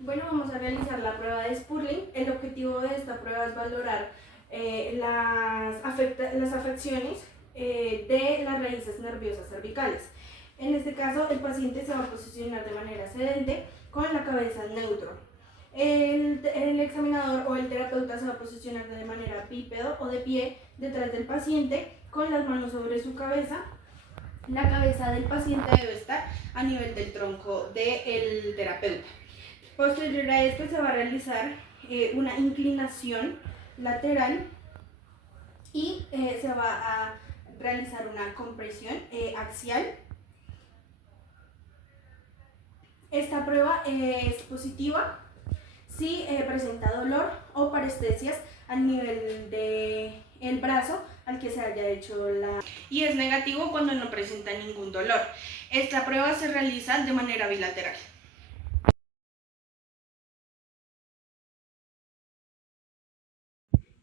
Bueno, vamos a realizar la prueba de Spurling. El objetivo de esta prueba es valorar las afecciones de las raíces nerviosas cervicales. En este caso, el paciente se va a posicionar de manera sedente con la cabeza en neutro. El examinador o el terapeuta se va a posicionar de manera bípedo o de pie detrás del paciente con las manos sobre su cabeza. La cabeza del paciente debe estar a nivel del tronco del terapeuta. Posterior a esto se va a realizar una inclinación lateral y se va a realizar una compresión axial. Esta prueba es positiva si presenta dolor o parestesias al nivel del brazo al que se haya hecho y es negativo cuando no presenta ningún dolor. Esta prueba se realiza de manera bilateral.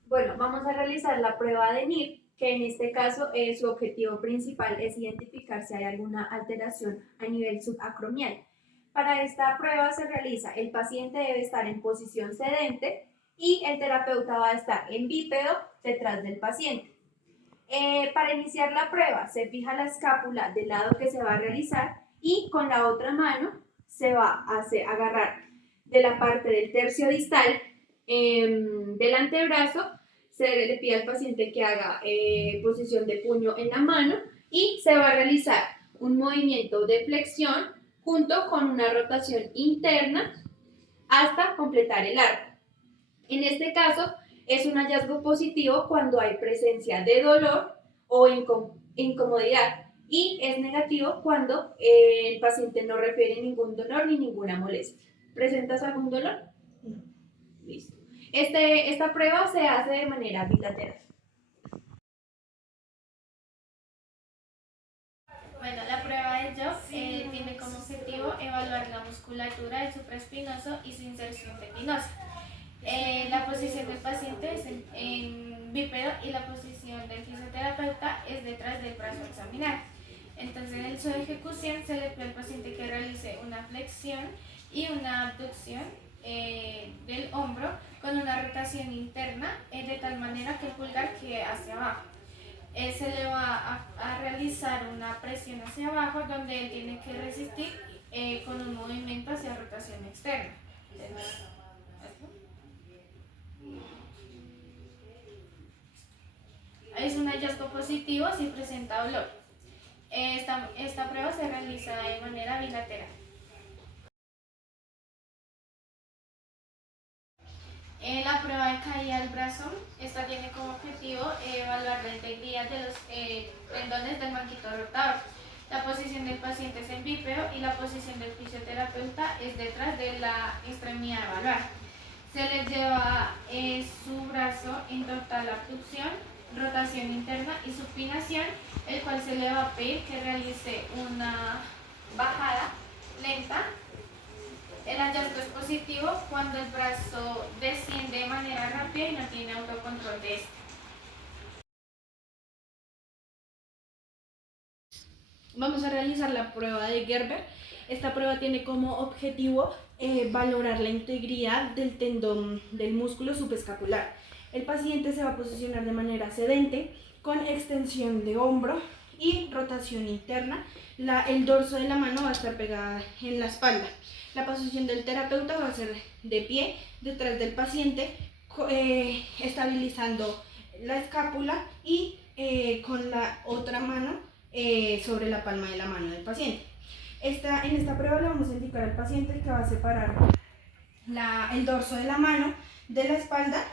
Bueno, vamos a realizar la prueba de NIR, que en este caso su objetivo principal es identificar si hay alguna alteración a nivel subacromial. Para esta prueba se realiza, el paciente debe estar en posición sedente y el terapeuta va a estar en bípedo detrás del paciente. Para iniciar la prueba se fija la escápula del lado que se va a realizar y con la otra mano se va a agarrar de la parte del tercio distal del antebrazo. Se le pide al paciente que haga posición de puño en la mano y se va a realizar un movimiento de flexión junto con una rotación interna hasta completar el arco. En este caso, es un hallazgo positivo cuando hay presencia de dolor o incomodidad y es negativo cuando el paciente no refiere ningún dolor ni ninguna molestia. ¿Presentas algún dolor? No. Listo. Esta prueba se hace de manera bilateral. Bueno, la prueba de Job tiene como objetivo evaluar la musculatura del supraespinoso y su inserción tendinosa. La posición del paciente es en bípedo y la posición del fisioterapeuta es detrás del brazo a examinar. Entonces, en su ejecución se le pide al paciente que realice una flexión y una abducción del hombro con una rotación interna de tal manera que el pulgar quede hacia abajo. Se le va a realizar una presión hacia abajo donde él tiene que resistir con un movimiento hacia rotación externa. Es un hallazgo positivo si presenta dolor. Esta prueba se realiza de manera bilateral. La prueba de caída del brazo, esta tiene como objetivo evaluar la integridad de los tendones del manguito rotador. La posición del paciente es en bípedo y la posición del fisioterapeuta es detrás de la extremidad a evaluar. Se le lleva su brazo en total abducción, rotación interna y supinación, el cual se le va a pedir que realice una bajada lenta. El hallazgo es positivo cuando el brazo desciende de manera rápida y no tiene autocontrol de este. Vamos a realizar la prueba de Gerber. Esta prueba tiene como objetivo valorar la integridad del tendón del músculo subescapular. El paciente se va a posicionar de manera sedente con extensión de hombro y rotación interna. El dorso de la mano va a estar pegada en la espalda. La posición del terapeuta va a ser de pie detrás del paciente, estabilizando la escápula y con la otra mano sobre la palma de la mano del paciente. En esta prueba le vamos a indicar al paciente que va a separar el dorso de la mano de la espalda.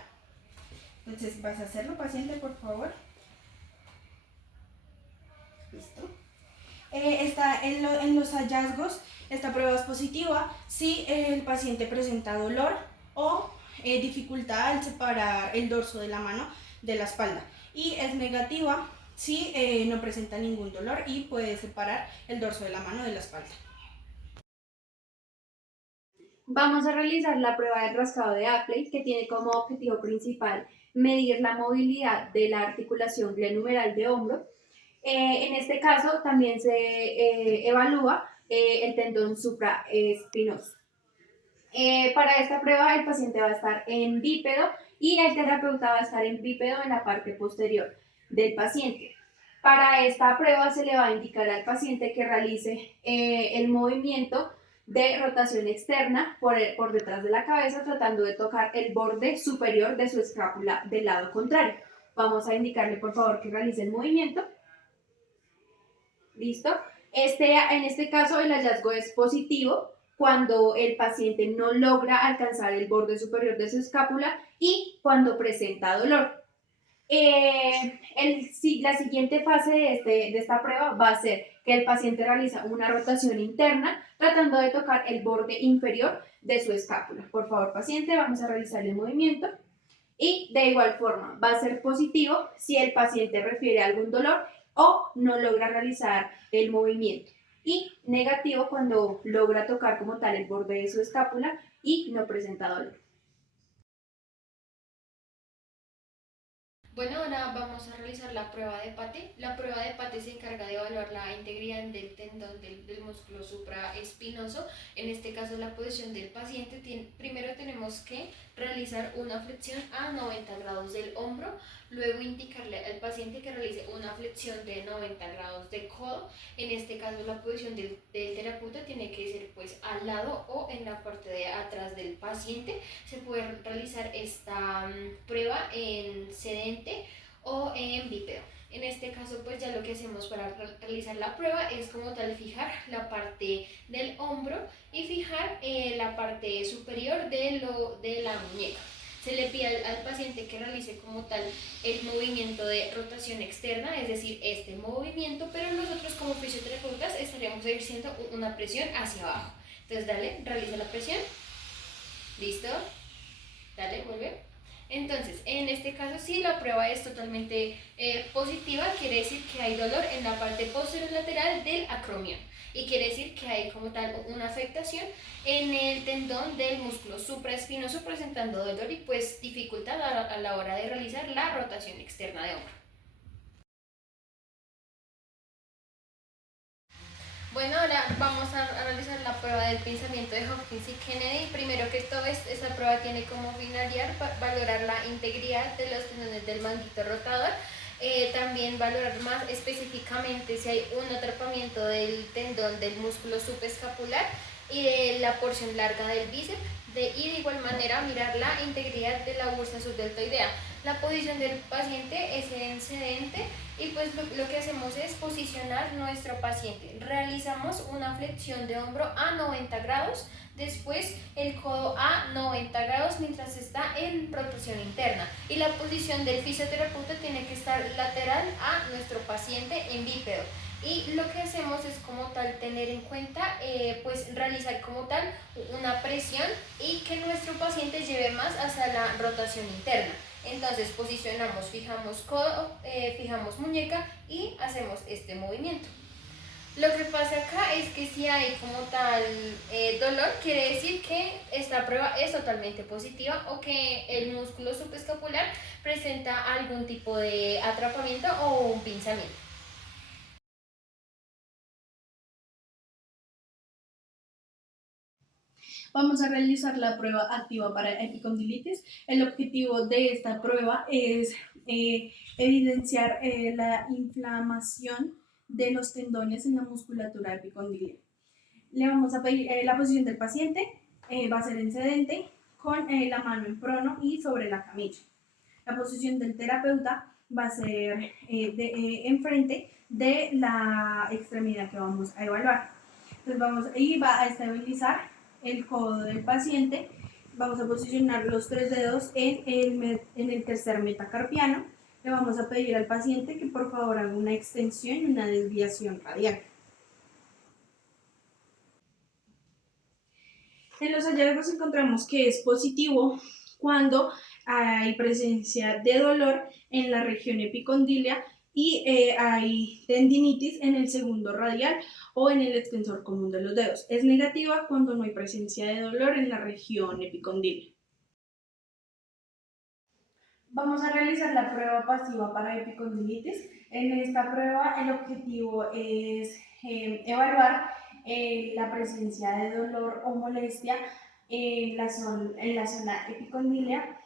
Entonces, ¿vas a hacerlo, paciente, por favor? Listo. En los hallazgos, esta prueba es positiva si el paciente presenta dolor o dificultad al separar el dorso de la mano de la espalda. Y es negativa si no presenta ningún dolor y puede separar el dorso de la mano de la espalda. Vamos a realizar la prueba de rascado de Apley, que tiene como objetivo principal medir la movilidad de la articulación glenohumeral de hombro. En este caso también se evalúa el tendón supraespinoso. Para esta prueba el paciente va a estar en bípedo y el terapeuta va a estar en bípedo en la parte posterior del paciente. Para esta prueba se le va a indicar al paciente que realice el movimiento de rotación externa por detrás de la cabeza, tratando de tocar el borde superior de su escápula del lado contrario. Vamos a indicarle por favor que realice el movimiento. ¿Listo? En este caso el hallazgo es positivo cuando el paciente no logra alcanzar el borde superior de su escápula y cuando presenta dolor. La siguiente fase de esta prueba va a ser que el paciente realiza una rotación interna tratando de tocar el borde inferior de su escápula. Por favor, paciente, vamos a realizar el movimiento. Y de igual forma, va a ser positivo si el paciente refiere algún dolor o no logra realizar el movimiento. Y negativo cuando logra tocar como tal el borde de su escápula y no presenta dolor. Bueno, ahora vamos a realizar la prueba de Pate. La prueba de Pate se encarga de evaluar la integridad del tendón del músculo supraespinoso. En este caso, la posición del paciente. Primero tenemos que realizar una flexión a 90 grados del hombro, luego indicarle al paciente que realice una flexión de 90 grados de codo. En este caso, la posición del terapeuta tiene que ser pues al lado o en la parte de atrás del paciente. Se puede realizar esta prueba en sedente o en bípedo. En este caso pues ya lo que hacemos para realizar la prueba es como tal fijar la parte del hombro y fijar la parte superior de la muñeca. Se le pide al paciente que realice como tal el movimiento de rotación externa, es decir, este movimiento, pero nosotros como fisioterapeutas estaríamos ejerciendo una presión hacia abajo. Entonces dale, realiza la presión. ¿Listo? Dale, vuelve. Entonces, en este caso, si la prueba es totalmente positiva, quiere decir que hay dolor en la parte posterior lateral del acromion. Y quiere decir que hay como tal una afectación en el tendón del músculo supraespinoso presentando dolor y pues dificultad a la hora de realizar la rotación externa de hombro. Bueno, ahora vamos a realizar la prueba del pensamiento de Hopkins y Kennedy. Primero que todo, esta prueba tiene como finalidad valorar la integridad de los tendones del manguito rotador. También valorar más específicamente si hay un atrapamiento del tendón del músculo subescapular y de la porción larga del bíceps. Y de igual manera mirar la integridad de la bursa subdeltoidea. La posición del paciente es en sedente y pues lo que hacemos es posicionar nuestro paciente. Realizamos una flexión de hombro a 90 grados, después el codo a 90 grados mientras está en rotación interna. Y la posición del fisioterapeuta tiene que estar lateral a nuestro paciente en bípedo. Y lo que hacemos es como tal tener en cuenta, pues realizar como tal una presión y que nuestro paciente lleve más hacia la rotación interna. Entonces posicionamos, fijamos codo, fijamos muñeca y hacemos este movimiento. Lo que pasa acá es que si hay como tal dolor, quiere decir que esta prueba es totalmente positiva o que el músculo subescapular presenta algún tipo de atrapamiento o un pinzamiento. Vamos a realizar la prueba activa para epicondilitis. El objetivo de esta prueba es evidenciar la inflamación de los tendones en la musculatura epicondilia. Le vamos a pedir la posición del paciente, va a ser en sedente, con la mano en prono y sobre la camilla. La posición del terapeuta va a ser enfrente de la extremidad que vamos a evaluar. Entonces va a estabilizar el codo del paciente. Vamos a posicionar los 3 dedos en el tercer metacarpiano. Le vamos a pedir al paciente que por favor haga una extensión y una desviación radial. En los hallazgos encontramos que es positivo cuando hay presencia de dolor en la región epicondilia y hay tendinitis en el segundo radial o en el extensor común de los dedos. Es negativa cuando no hay presencia de dolor en la región epicondilia. Vamos a realizar la prueba pasiva para epicondilitis. En esta prueba el objetivo es evaluar la presencia de dolor o molestia en la zona epicondílea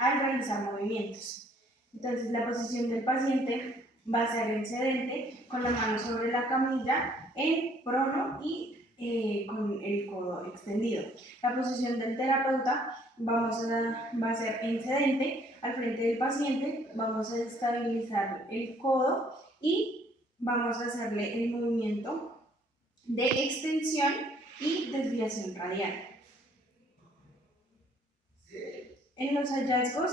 al realizar movimientos. Entonces, la posición del paciente va a ser en sedente, con la mano sobre la camilla, en prono y con el codo extendido. La posición del terapeuta va a ser en sedente, al frente del paciente, vamos a estabilizar el codo y vamos a hacerle el movimiento de extensión y desviación radial. En los hallazgos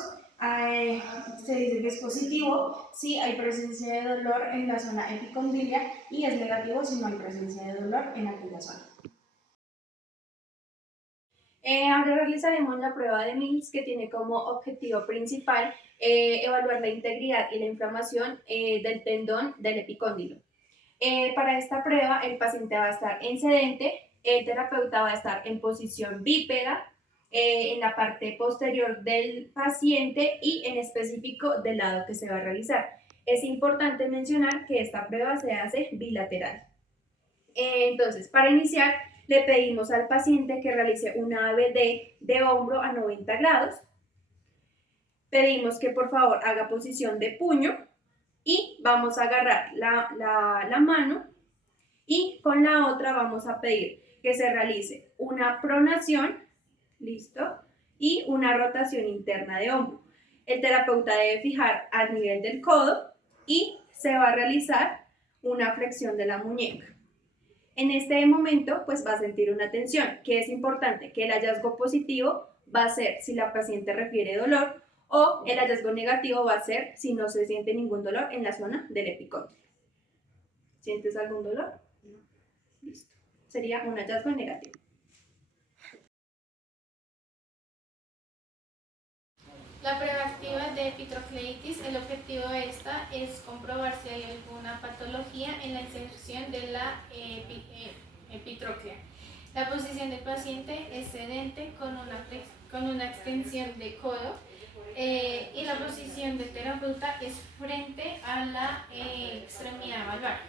se dice que es positivo si hay presencia de dolor en la zona epicondilia y es negativo si no hay presencia de dolor en aquella zona. Ahora realizaremos la prueba de Mills, que tiene como objetivo principal evaluar la integridad y la inflamación del tendón del epicóndilo. Para esta prueba, el paciente va a estar en sedente, el terapeuta va a estar en posición bípeda, en la parte posterior del paciente y en específico del lado que se va a realizar. Es importante mencionar que esta prueba se hace bilateral. Entonces, para iniciar, le pedimos al paciente que realice una ABD de hombro a 90 grados. Pedimos que por favor haga posición de puño y vamos a agarrar la mano y con la otra vamos a pedir que se realice una pronación, listo, y una rotación interna de hombro. El terapeuta debe fijar al nivel del codo y se va a realizar una flexión de la muñeca. En este momento, pues va a sentir una tensión, que es importante, que el hallazgo positivo va a ser si la paciente refiere dolor o el hallazgo negativo va a ser si no se siente ningún dolor en la zona del epicóndilo. ¿Sientes algún dolor? No. Listo. Sería un hallazgo negativo. La prueba activa de epitrocleitis, el objetivo de esta es comprobar si hay alguna patología en la inserción de la epitróclea. La posición del paciente es sedente con una extensión de codo y la posición del terapeuta es frente a la extremidad valvar.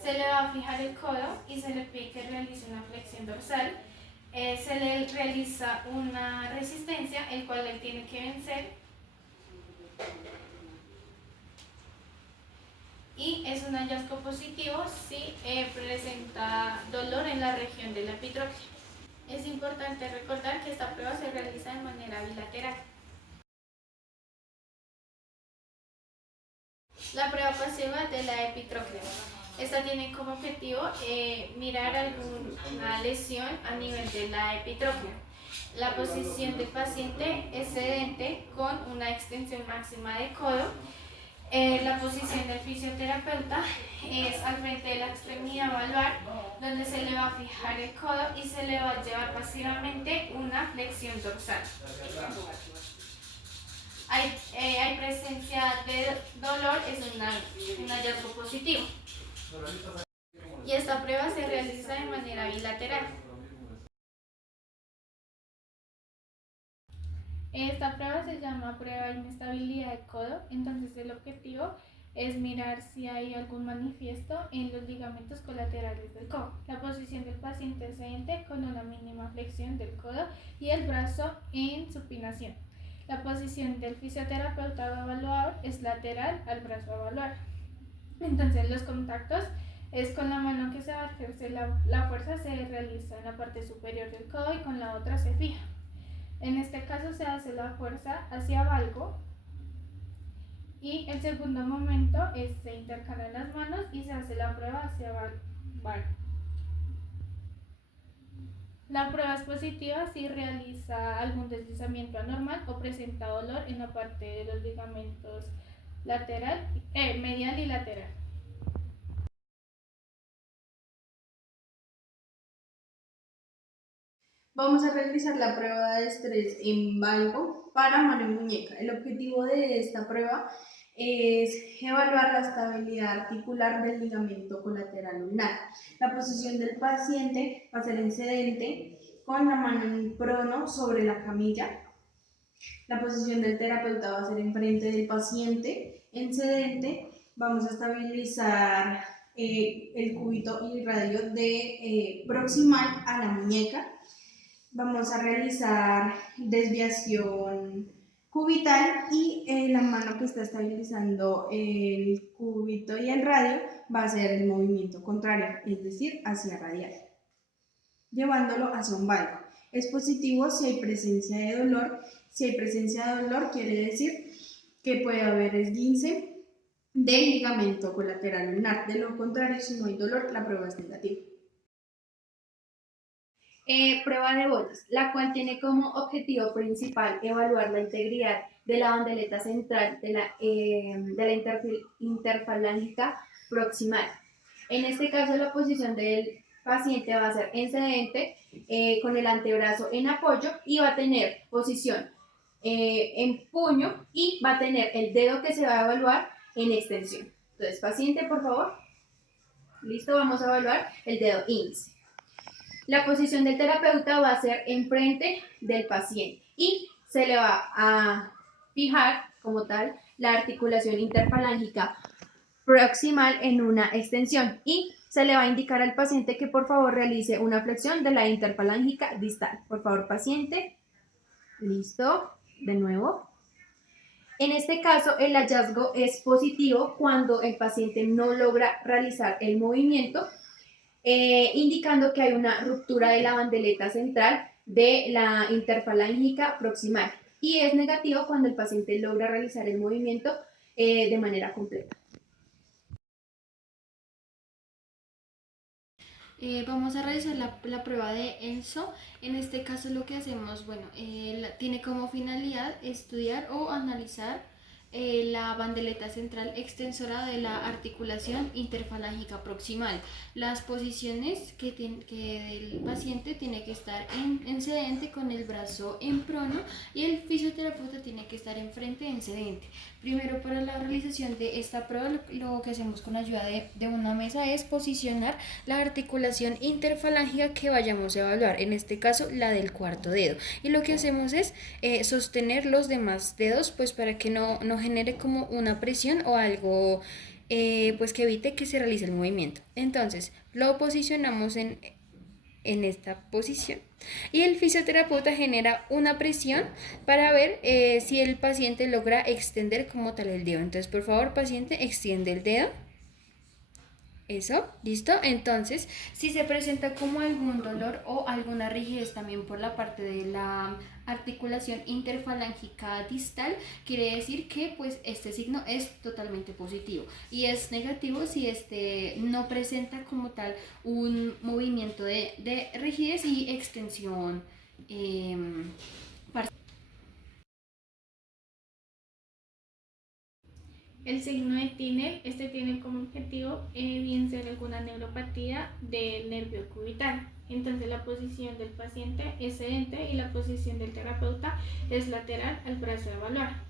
Se le va a fijar el codo y se le pide que realice una flexión dorsal. Se le realiza una resistencia, el cual él tiene que vencer, y es un hallazgo positivo si presenta dolor en la región de la epitróclea. Es importante recordar que esta prueba se realiza de manera bilateral. La prueba pasiva de la epitróclea. Esta tiene como objetivo mirar alguna lesión a nivel de la epitróclea. La posición del paciente es sedente con una extensión máxima de codo. La posición del fisioterapeuta es al frente de la extremidad valvar, donde se le va a fijar el codo y se le va a llevar pasivamente una flexión dorsal. Hay presencia de dolor, es un hallazgo positivo. Y esta prueba se realiza de manera bilateral. Esta prueba se llama prueba de inestabilidad de codo, entonces el objetivo es mirar si hay algún manifiesto en los ligamentos colaterales del codo. La posición del paciente es sedente con una mínima flexión del codo y el brazo en supinación. La posición del fisioterapeuta o evaluador es lateral al brazo evaluar. Entonces los contactos es con la mano que se va a ejercer la fuerza, se realiza en la parte superior del codo y con la otra se fija. En este caso se hace la fuerza hacia valgo y el segundo momento es se intercalan las manos y se hace la prueba hacia valgo. La prueba es positiva si realiza algún deslizamiento anormal o presenta dolor en la parte de los ligamentos medial y lateral. Vamos a realizar la prueba de estrés en valgo para mano y muñeca. El objetivo de esta prueba es evaluar la estabilidad articular del ligamento colateral ulnar. La posición del paciente va a ser en sedente, con la mano en prono sobre la camilla. La posición del terapeuta va a ser enfrente del paciente, en sedente. Vamos a estabilizar el cúbito y radio proximal a la muñeca. Vamos a realizar desviación cubital y la mano que está estabilizando el cúbito y el radio va a ser el movimiento contrario, es decir, hacia radial, llevándolo hacia un valgo. Es positivo si hay presencia de dolor. Si hay presencia de dolor, quiere decir que puede haber esguince del ligamento colateral ulnar. De lo contrario, si no hay dolor, la prueba es negativa. Prueba de Bolles, la cual tiene como objetivo principal evaluar la integridad de la bandeleta central de la interfalángica proximal. En este caso, la posición del paciente va a ser en sedente, con el antebrazo en apoyo, y va a tener posición en puño, y va a tener el dedo que se va a evaluar en extensión. Entonces, paciente, por favor. Listo, vamos a evaluar el dedo índice. La posición del terapeuta va a ser enfrente del paciente y se le va a fijar como tal la articulación interfalángica proximal en una extensión, y se le va a indicar al paciente que por favor realice una flexión de la interfalángica distal. Por favor, paciente. Listo. De nuevo. En este caso, el hallazgo es positivo cuando el paciente no logra realizar el movimiento, indicando que hay una ruptura de la bandeleta central de la interfalángica proximal, y es negativo cuando el paciente logra realizar el movimiento de manera completa. Vamos a realizar la prueba de ENSO. En este caso lo que hacemos, bueno, tiene como finalidad estudiar o analizar la bandeleta central extensora de la articulación interfalángica proximal. Las posiciones que el paciente tiene que estar en sedente con el brazo en prono, y el fisioterapeuta tiene que estar enfrente en sedente. Primero, para la realización de esta prueba, lo que hacemos con ayuda de una mesa es posicionar la articulación interfalángica que vayamos a evaluar, en este caso la del cuarto dedo, y lo que hacemos es sostener los demás dedos, pues para que no genere como una presión o algo pues que evite que se realice el movimiento. Entonces lo posicionamos en esta posición, y el fisioterapeuta genera una presión para ver si el paciente logra extender como tal el dedo. Entonces, por favor, paciente, extiende el dedo. Eso, listo. Entonces, si se presenta como algún dolor o alguna rigidez también por la parte de la articulación interfalángica distal, quiere decir que pues este signo es totalmente positivo, y es negativo si este no presenta como tal un movimiento de rigidez y extensión parcial. El signo de Tinel, este tiene como objetivo bien ser alguna neuropatía del nervio cubital. Entonces la posición del paciente es sedente y la posición del terapeuta es lateral al brazo de evaluar.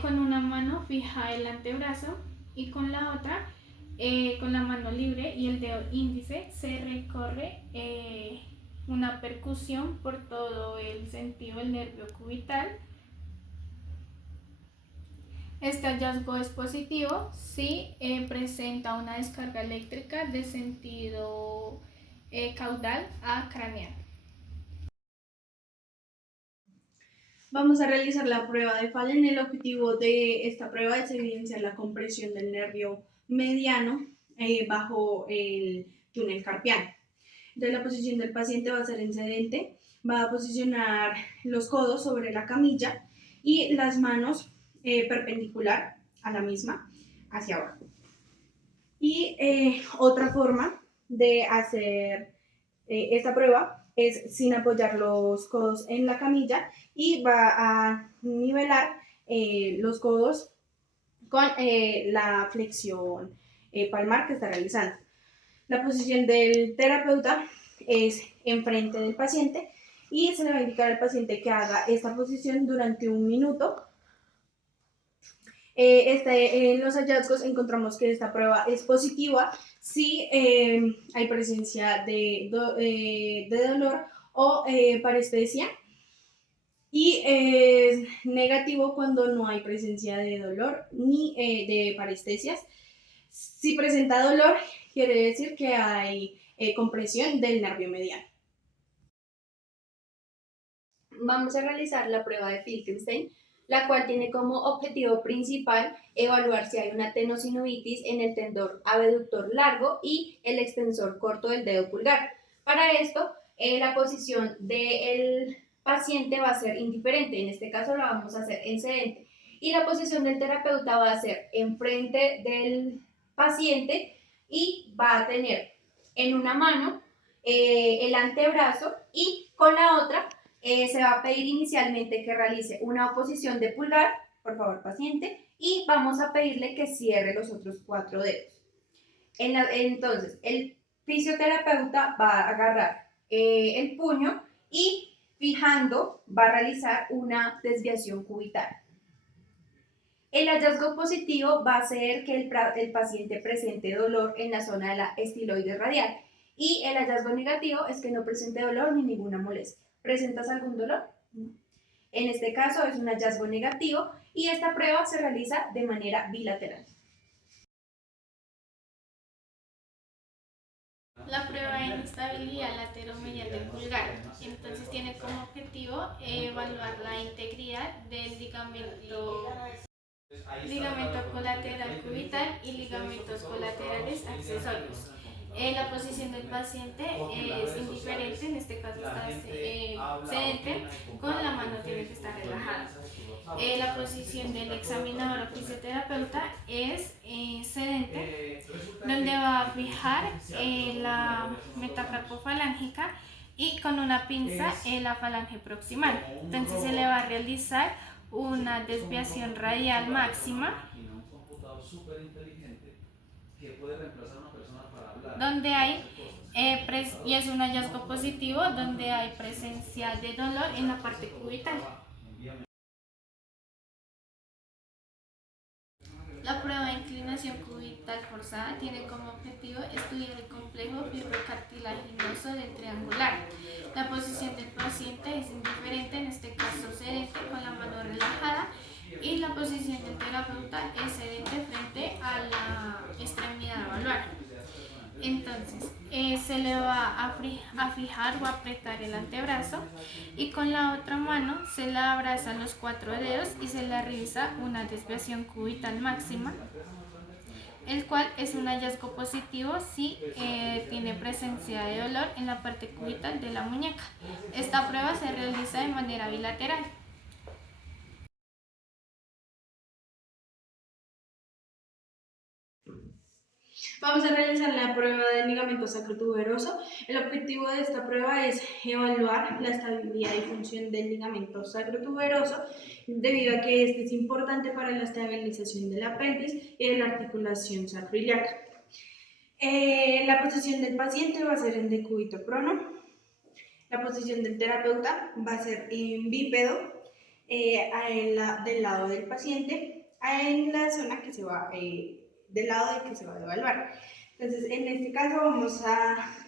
Con una mano fija el antebrazo, y con la otra, con la mano libre y el dedo índice, se recorre una percusión por todo el sentido del nervio cubital. Este hallazgo es positivo si presenta una descarga eléctrica de sentido caudal a craneal. Vamos a realizar la prueba de Fallen. El objetivo de esta prueba es evidenciar la compresión del nervio mediano bajo el túnel carpiano. Entonces, la posición del paciente va a ser en sedente, va a posicionar los codos sobre la camilla y las manos perpendicular a la misma hacia abajo. Y otra forma de hacer esta prueba es sin apoyar los codos en la camilla, y va a nivelar los codos con la flexión palmar que está realizando. La posición del terapeuta es enfrente del paciente, y se le va a indicar al paciente que haga esta posición durante 1 minuto. En los hallazgos encontramos que esta prueba es positiva si hay presencia de dolor o parestesia, y es negativo cuando no hay presencia de dolor ni de parestesias. Si presenta dolor, quiere decir que hay compresión del nervio mediano. Vamos a realizar la prueba de Filkenstein, la cual tiene como objetivo principal evaluar si hay una tenosinovitis en el tendón abductor largo y el extensor corto del dedo pulgar. Para esto, la posición del paciente va a ser indiferente, en este caso la vamos a hacer en sedente, y la posición del terapeuta va a ser enfrente del paciente y va a tener en una mano el antebrazo y con la otra se va a pedir inicialmente que realice una oposición de pulgar, por favor paciente, y vamos a pedirle que cierre los otros 4 dedos. Entonces, el fisioterapeuta va a agarrar el puño y fijando va a realizar una desviación cubital. El hallazgo positivo va a ser que el paciente presente dolor en la zona de la estiloides radial y el hallazgo negativo es que no presente dolor ni ninguna molestia. ¿Presentas algún dolor? En este caso es un hallazgo negativo y esta prueba se realiza de manera bilateral. La prueba de inestabilidad lateromedial del pulgar. Entonces tiene como objetivo evaluar la integridad del ligamento colateral cubital y ligamentos colaterales accesorios. La posición del paciente es indiferente, en este caso está sedente, con la mano tiene que estar relajada. La posición del examinador o fisioterapeuta es sedente, donde va a fijar la metacarpofalángica y con una pinza la falange proximal. Entonces se le va a realizar una desviación radial máxima donde hay y es un hallazgo positivo donde hay presencia de dolor en la parte cubital. La prueba de inclinación cubital forzada tiene como objetivo estudiar el complejo fibrocartilaginoso del triangular. La posición del paciente es indiferente, en este caso sedente con la mano relajada, y la posición del terapeuta es sedente frente a la extremidad a evaluar. Entonces, se le va a fijar o apretar el antebrazo y con la otra mano se le abrazan los 4 dedos y se le realiza una desviación cubital máxima, el cual es un hallazgo positivo si tiene presencia de dolor en la parte cubital de la muñeca. Esta prueba se realiza de manera bilateral. Vamos a realizar la prueba del ligamento sacrotuberoso. El objetivo de esta prueba es evaluar la estabilidad y función del ligamento sacrotuberoso, debido a que este es importante para la estabilización de la pelvis y de la articulación sacroiliaca. La posición del paciente va a ser en decúbito prono. La posición del terapeuta va a ser en bípedo, del lado del paciente, en la zona que se va del lado de que se va a evaluar. Entonces, en este caso vamos a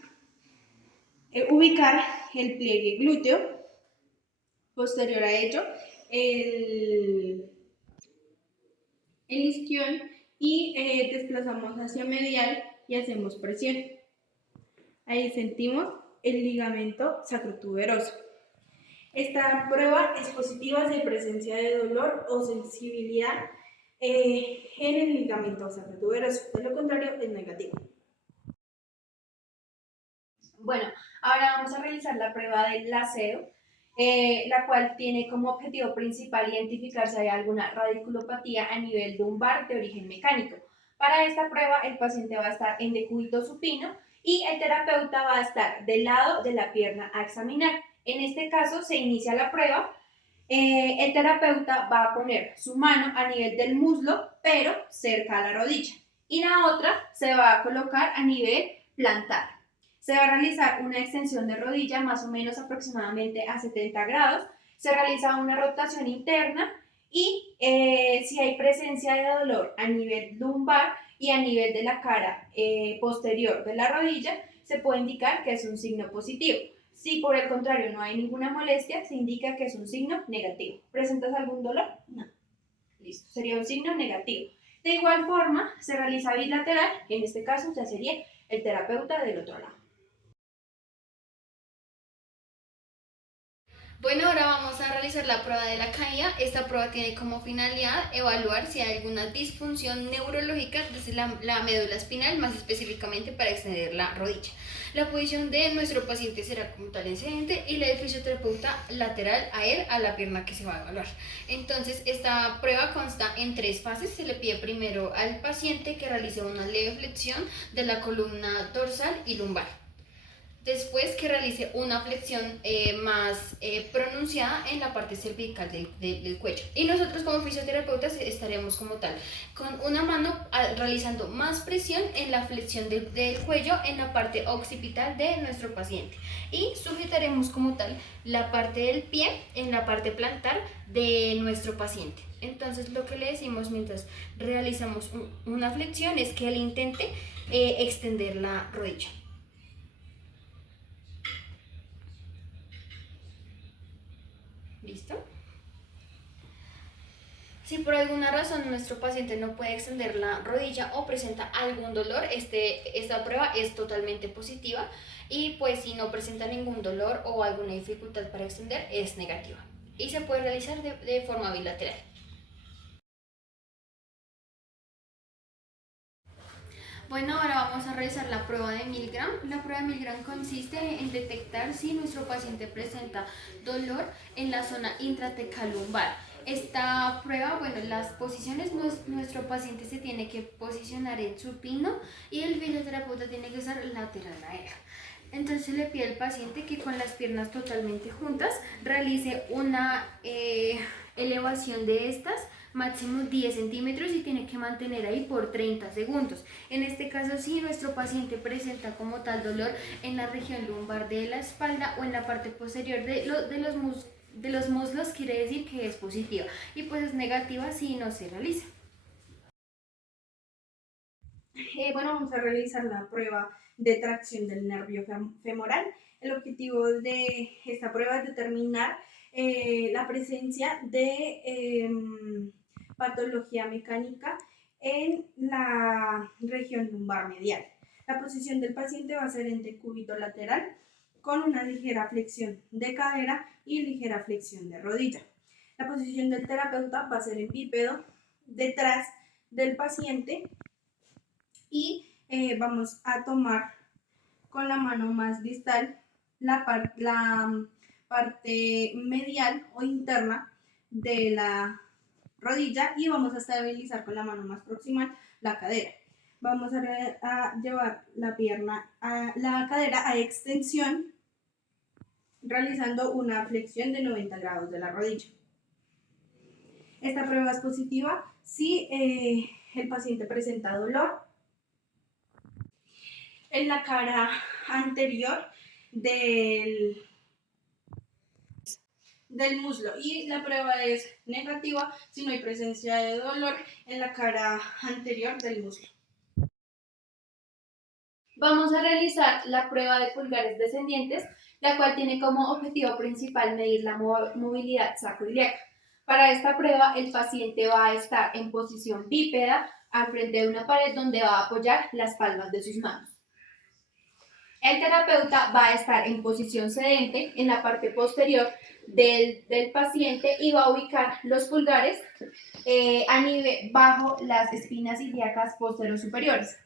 ubicar el pliegue glúteo, posterior a ello el isquion y desplazamos hacia medial y hacemos presión. Ahí sentimos el ligamento sacrotuberoso. Esta prueba es positiva si hay presencia de dolor o sensibilidad en el ligamento sacrotuberoso, de lo contrario es negativo. Bueno, ahora vamos a realizar la prueba del laceo, la cual tiene como objetivo principal identificar si hay alguna radiculopatía a nivel lumbar de origen mecánico. Para esta prueba el paciente va a estar en decúbito supino y el terapeuta va a estar del lado de la pierna a examinar. En este caso se inicia la prueba. El terapeuta va a poner su mano a nivel del muslo, pero cerca a la rodilla, y la otra se va a colocar a nivel plantar. Se va a realizar una extensión de rodilla más o menos aproximadamente a 70 grados, se realiza una rotación interna y si hay presencia de dolor a nivel lumbar y a nivel de la cara posterior de la rodilla, se puede indicar que es un signo positivo. Si por el contrario no hay ninguna molestia, se indica que es un signo negativo. ¿Presentas algún dolor? No. Listo, sería un signo negativo. De igual forma, se realiza bilateral, en este caso ya sería el terapeuta del otro lado. Bueno, ahora vamos a realizar la prueba de la caída. Esta prueba tiene como finalidad evaluar si hay alguna disfunción neurológica desde la médula espinal, más específicamente para extender la rodilla. La posición de nuestro paciente será como tal en sedente y la del fisioterapeuta lateral a él, a la pierna que se va a evaluar. Entonces, esta prueba consta en 3 fases. Se le pide primero al paciente que realice una leve flexión de la columna dorsal y lumbar. Después que realice una flexión más pronunciada en la parte cervical del cuello. Y nosotros como fisioterapeutas estaremos como tal, con una mano realizando más presión en la flexión del cuello en la parte occipital de nuestro paciente. Y sujetaremos como tal la parte del pie en la parte plantar de nuestro paciente. Entonces lo que le decimos mientras realizamos una flexión es que él intente extender la rodilla. ¿Listo? Si por alguna razón nuestro paciente no puede extender la rodilla o presenta algún dolor, esta prueba es totalmente positiva y pues si no presenta ningún dolor o alguna dificultad para extender es negativa y se puede realizar de forma bilateral. Bueno, ahora vamos a realizar la prueba de Milgram. La prueba de Milgram consiste en detectar si nuestro paciente presenta dolor en la zona intratecal lumbar. Esta prueba, bueno, las posiciones, nuestro paciente se tiene que posicionar en supino y el fisioterapeuta tiene que estar lateral a él. Entonces le pide al paciente que con las piernas totalmente juntas realice una elevación de estas, máximo 10 centímetros y tiene que mantener ahí por 30 segundos. En este caso, si nuestro paciente presenta como tal dolor en la región lumbar de la espalda o en la parte posterior de los muslos, quiere decir que es positiva y pues es negativa si no se realiza. Bueno, vamos a realizar la prueba de tracción del nervio femoral. El objetivo de esta prueba es determinar la presencia de patología mecánica en la región lumbar medial. La posición del paciente va a ser en decúbito lateral con una ligera flexión de cadera y ligera flexión de rodilla. La posición del terapeuta va a ser en bípedo detrás del paciente y vamos a tomar con la mano más distal la parte medial o interna de la rodilla y vamos a estabilizar con la mano más proximal la cadera. Vamos a llevar la cadera a extensión realizando una flexión de 90 grados de la rodilla. Esta prueba es positiva si el paciente presenta dolor en la cara anterior del muslo y la prueba es negativa si no hay presencia de dolor en la cara anterior del muslo. Vamos a realizar la prueba de pulgares descendientes, la cual tiene como objetivo principal medir la movilidad sacroiliaca. Para esta prueba, el paciente va a estar en posición bípeda al frente de una pared donde va a apoyar las palmas de sus manos. El terapeuta va a estar en posición sedente en la parte posterior del paciente y va a ubicar los pulgares bajo las espinas ilíacas superiores.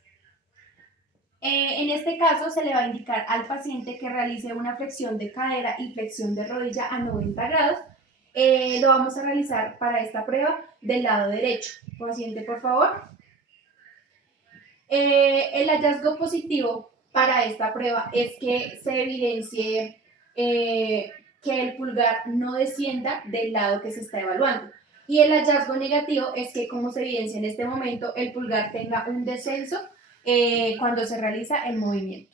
En este caso se le va a indicar al paciente que realice una flexión de cadera y flexión de rodilla a 90 grados. Lo vamos a realizar para esta prueba del lado derecho. Paciente, por favor. El hallazgo positivo para esta prueba es que se evidencie que el pulgar no descienda del lado que se está evaluando. Y el hallazgo negativo es que, como se evidencia en este momento, el pulgar tenga un descenso cuando se realiza el movimiento.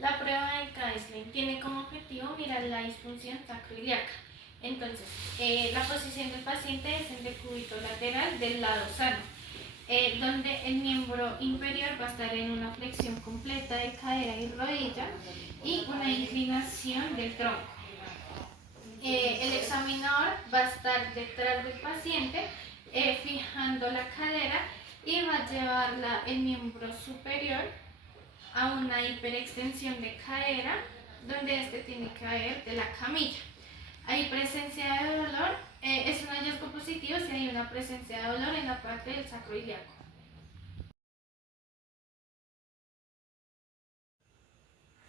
La prueba de Kaesling tiene como objetivo mirar la disfunción sacroiliaca. Entonces, la posición del paciente es en decúbito lateral del lado sano, donde el miembro inferior va a estar en una flexión completa de cadera y rodilla y una inclinación del tronco. El examinador va a estar detrás del paciente, fijando la cadera y va a llevar el miembro superior a una hiperextensión de cadera, donde este tiene que caer de la camilla. Hay presencia de dolor, es un hallazgo positivo si hay una presencia de dolor en la parte del sacroiliaco.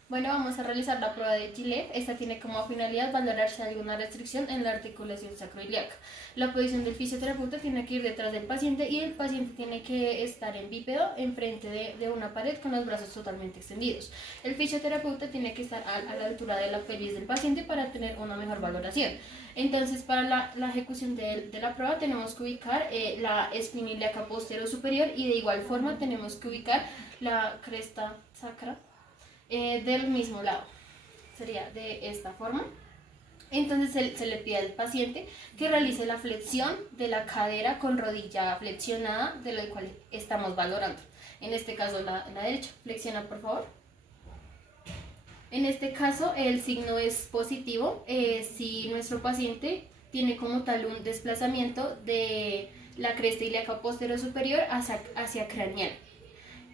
Bueno, vamos a realizar la prueba de Gillette. Esta tiene como finalidad valorar si hay alguna restricción en la articulación sacroiliaca. La posición del fisioterapeuta tiene que ir detrás del paciente y el paciente tiene que estar en bípedo enfrente de una pared con los brazos totalmente extendidos. El fisioterapeuta tiene que estar a la altura de la pelvis del paciente para tener una mejor valoración. Entonces, para la ejecución de la prueba tenemos que ubicar la espina ilíaca posterior superior y de igual forma tenemos que ubicar la cresta sacra del mismo lado, sería de esta forma. Entonces se le pide al paciente que realice la flexión de la cadera con rodilla flexionada, de la cual estamos valorando. En este caso la derecha. Flexiona, por favor. En este caso el signo es positivo si nuestro paciente tiene como tal un desplazamiento de la cresta ilíaca posterior superior hacia craneal.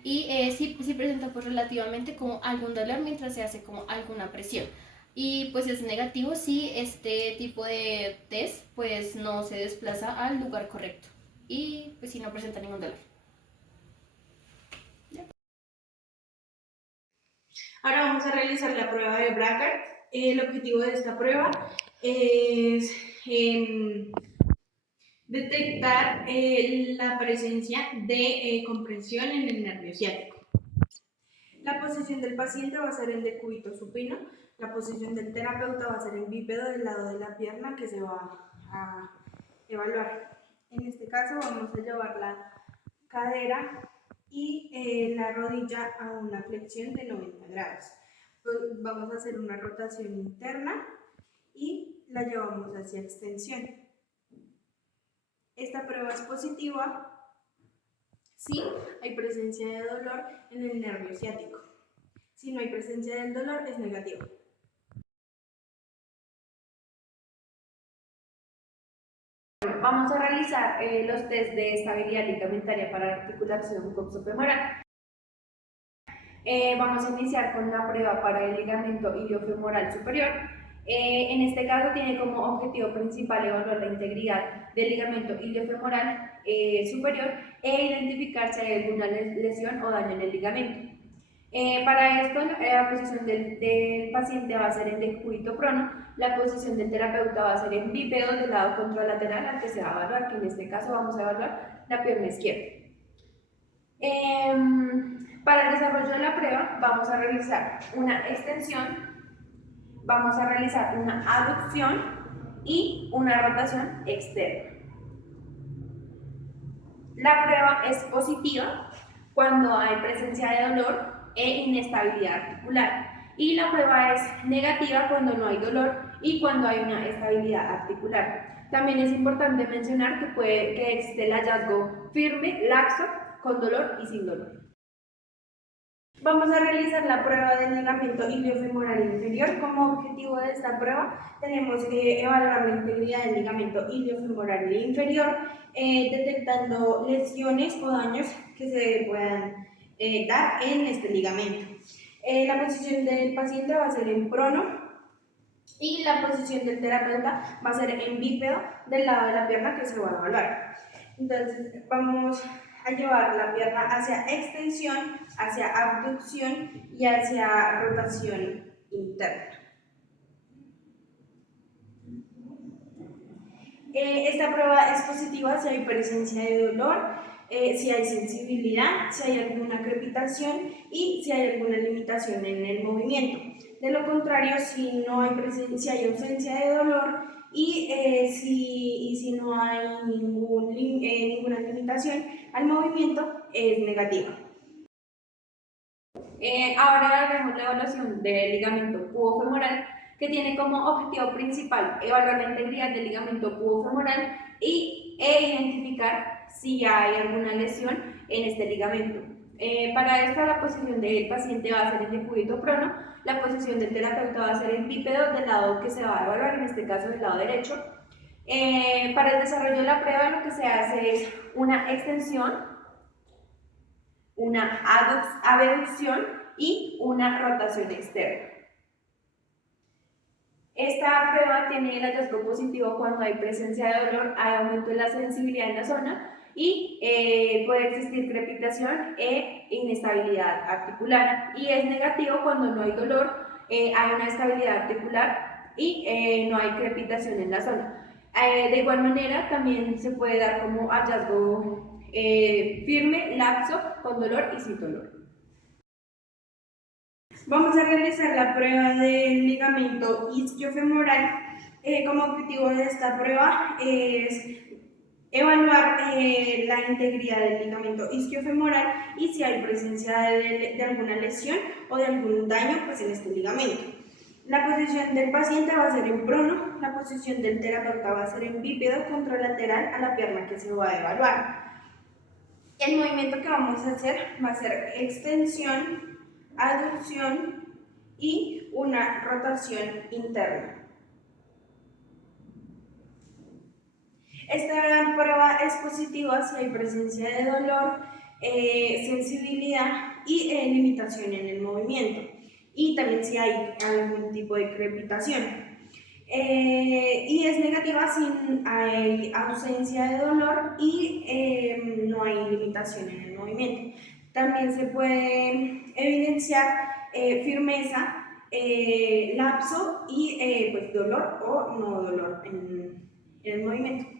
Y sí presenta pues relativamente como algún dolor mientras se hace como alguna presión. Y pues es negativo si este tipo de test pues no se desplaza al lugar correcto y pues si no presenta ningún dolor. Ahora vamos a realizar la prueba de Brackart. El objetivo de esta prueba es detectar la presencia de comprensión en el nervio ciático. La posición del paciente va a ser en decúbito supino. La posición del terapeuta va a ser en bípedo del lado de la pierna que se va a evaluar. En este caso vamos a llevar la cadera y la rodilla a una flexión de 90 grados. Pues vamos a hacer una rotación interna y la llevamos hacia extensión. Esta prueba es positiva si hay presencia de dolor en el nervio ciático. Si no hay presencia del dolor, es negativo. Vamos a realizar los test de estabilidad ligamentaria para la articulación coxofemoral. Vamos a iniciar con la prueba para el ligamento iliofemoral superior. En este caso tiene como objetivo principal evaluar la integridad del ligamento iliofemoral superior e identificar si hay alguna lesión o daño en el ligamento. Para esto, la posición del paciente va a ser en decúbito prono, la posición del terapeuta va a ser en bípedo del lado contralateral al que se va a evaluar, que en este caso vamos a evaluar la pierna izquierda. Para el desarrollo de la prueba vamos a realizar una extensión, vamos a realizar una aducción y una rotación externa. La prueba es positiva cuando hay presencia de dolor e inestabilidad articular y la prueba es negativa cuando no hay dolor y cuando hay una estabilidad articular. También es importante mencionar que existe el hallazgo firme, laxo, con dolor y sin dolor. Vamos a realizar la prueba del ligamento iliofemoral inferior. Como objetivo de esta prueba tenemos que evaluar la integridad del ligamento iliofemoral inferior, detectando lesiones o daños que se puedan dar en este ligamento. La posición del paciente va a ser en prono y la posición del terapeuta va a ser en bípedo del lado de la pierna que se va a evaluar. Entonces vamos a llevar la pierna hacia extensión, hacia abducción y hacia rotación interna. Esta prueba es positiva si hay presencia de dolor, si hay sensibilidad, si hay alguna crepitación y si hay alguna limitación en el movimiento. De lo contrario, si hay ausencia de dolor y si no hay ninguna limitación al movimiento, es negativa. Ahora haremos la evaluación del ligamento pubofemoral, que tiene como objetivo principal evaluar la integridad del ligamento pubofemoral e identificar si hay alguna lesión en este ligamento. Para esto la posición del paciente va a ser en decúbito prono, la posición del terapeuta va a ser en bípedo del lado que se va a evaluar, en este caso del lado derecho. Para el desarrollo de la prueba lo que se hace es una extensión, una abducción y una rotación externa. Esta prueba tiene el hallazgo positivo cuando hay presencia de dolor, hay aumento de la sensibilidad en la zona y puede existir crepitación e inestabilidad articular. Y es negativo cuando no hay dolor, hay una estabilidad articular y no hay crepitación en la zona. De igual manera, también se puede dar como hallazgo firme, laxo, con dolor y sin dolor. Vamos a realizar la prueba del ligamento isquiofemoral. Como objetivo de esta prueba es evaluar la integridad del ligamento isquiofemoral y si hay presencia de alguna lesión o de algún daño pues, en este ligamento. La posición del paciente va a ser en prono, la posición del terapeuta va a ser en bípedo contralateral a la pierna que se va a evaluar. El movimiento que vamos a hacer va a ser extensión, aducción y una rotación interna. Esta prueba es positiva si hay presencia de dolor, sensibilidad y limitación en el movimiento, y también si hay algún tipo de crepitación. Y es negativa si hay ausencia de dolor y no hay limitación en el movimiento. También se puede evidenciar firmeza, lapso y pues dolor o no dolor en el movimiento.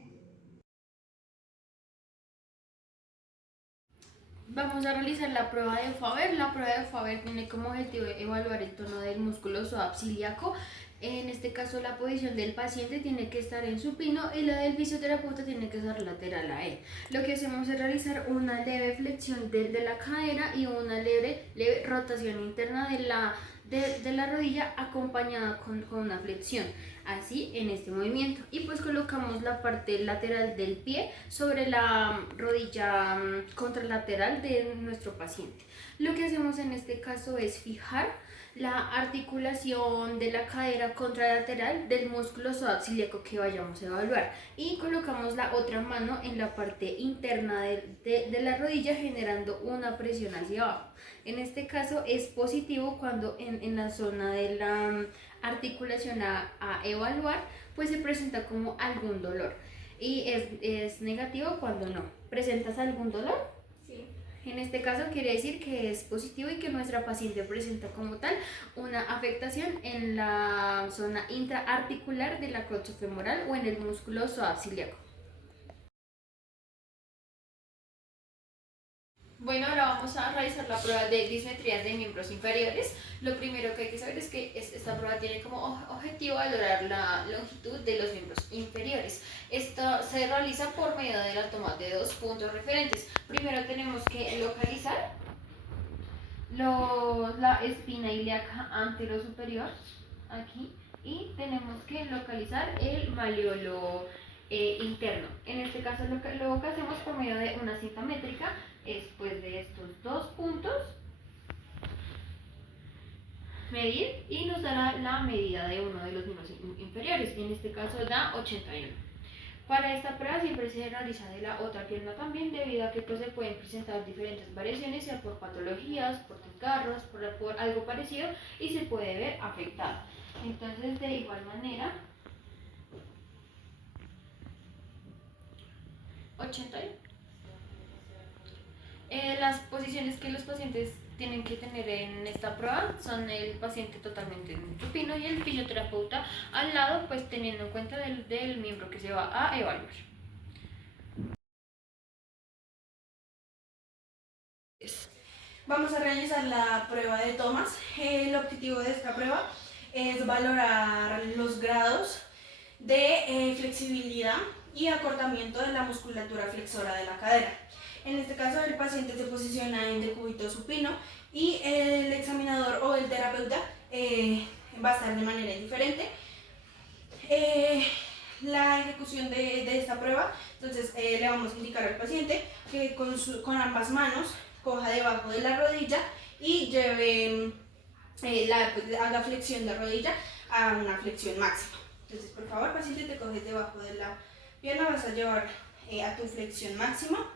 Vamos a realizar la prueba de Faber. La prueba de Faber tiene como objetivo evaluar el tono del músculo psoas-ilíaco. En este caso, la posición del paciente tiene que estar en supino y la del fisioterapeuta tiene que estar lateral a él. Lo que hacemos es realizar una leve flexión de la cadera y una leve rotación interna de la rodilla acompañada con una flexión, así en este movimiento, y pues colocamos la parte lateral del pie sobre la rodilla contralateral de nuestro paciente. Lo que hacemos en este caso es fijar la articulación de la cadera contralateral del músculo psoas-ilíaco que vayamos a evaluar y colocamos la otra mano en la parte interna de la rodilla generando una presión hacia abajo. En este caso es positivo cuando en la zona de la articulación a evaluar pues se presenta como algún dolor, y es negativo cuando no. ¿Presentas algún dolor? Sí. En este caso quiere decir que es positivo y que nuestra paciente presenta como tal una afectación en la zona intraarticular de la coxofemoral o en el músculo psoas-ilíaco. Bueno, ahora vamos a realizar la prueba de dismetrías de miembros inferiores. Lo primero que hay que saber es que esta prueba tiene como objetivo valorar la longitud de los miembros inferiores. Esto se realiza por medio de la toma de 2 puntos referentes. Primero tenemos que localizar la espina ilíaca anterosuperior, aquí, y tenemos que localizar el malleolo interno. En este caso lo que hacemos por medio de una cinta métrica es pues de estos 2 puntos medir y nos dará la medida de uno de los miembros inferiores, en este caso da 81. Para esta prueba siempre se realiza de la otra pierna también, debido a que pues, se pueden presentar diferentes variaciones, sea por patologías, por desgarros, por algo parecido, y se puede ver afectado. Entonces, de igual manera, 81. Las posiciones que los pacientes tienen que tener en esta prueba son el paciente totalmente en supino y el fisioterapeuta al lado, pues teniendo en cuenta del miembro que se va a evaluar. Vamos a realizar la prueba de Thomas. El objetivo de esta prueba es valorar los grados de flexibilidad y acortamiento de la musculatura flexora de la cadera. En este caso, el paciente se posiciona en decúbito supino y el examinador o el terapeuta va a estar de manera diferente. La ejecución de esta prueba, entonces le vamos a indicar al paciente que con ambas manos coja debajo de la rodilla y lleve haga flexión de rodilla a una flexión máxima. Entonces, por favor, paciente, te coges debajo de la pierna, vas a llevar a tu flexión máxima.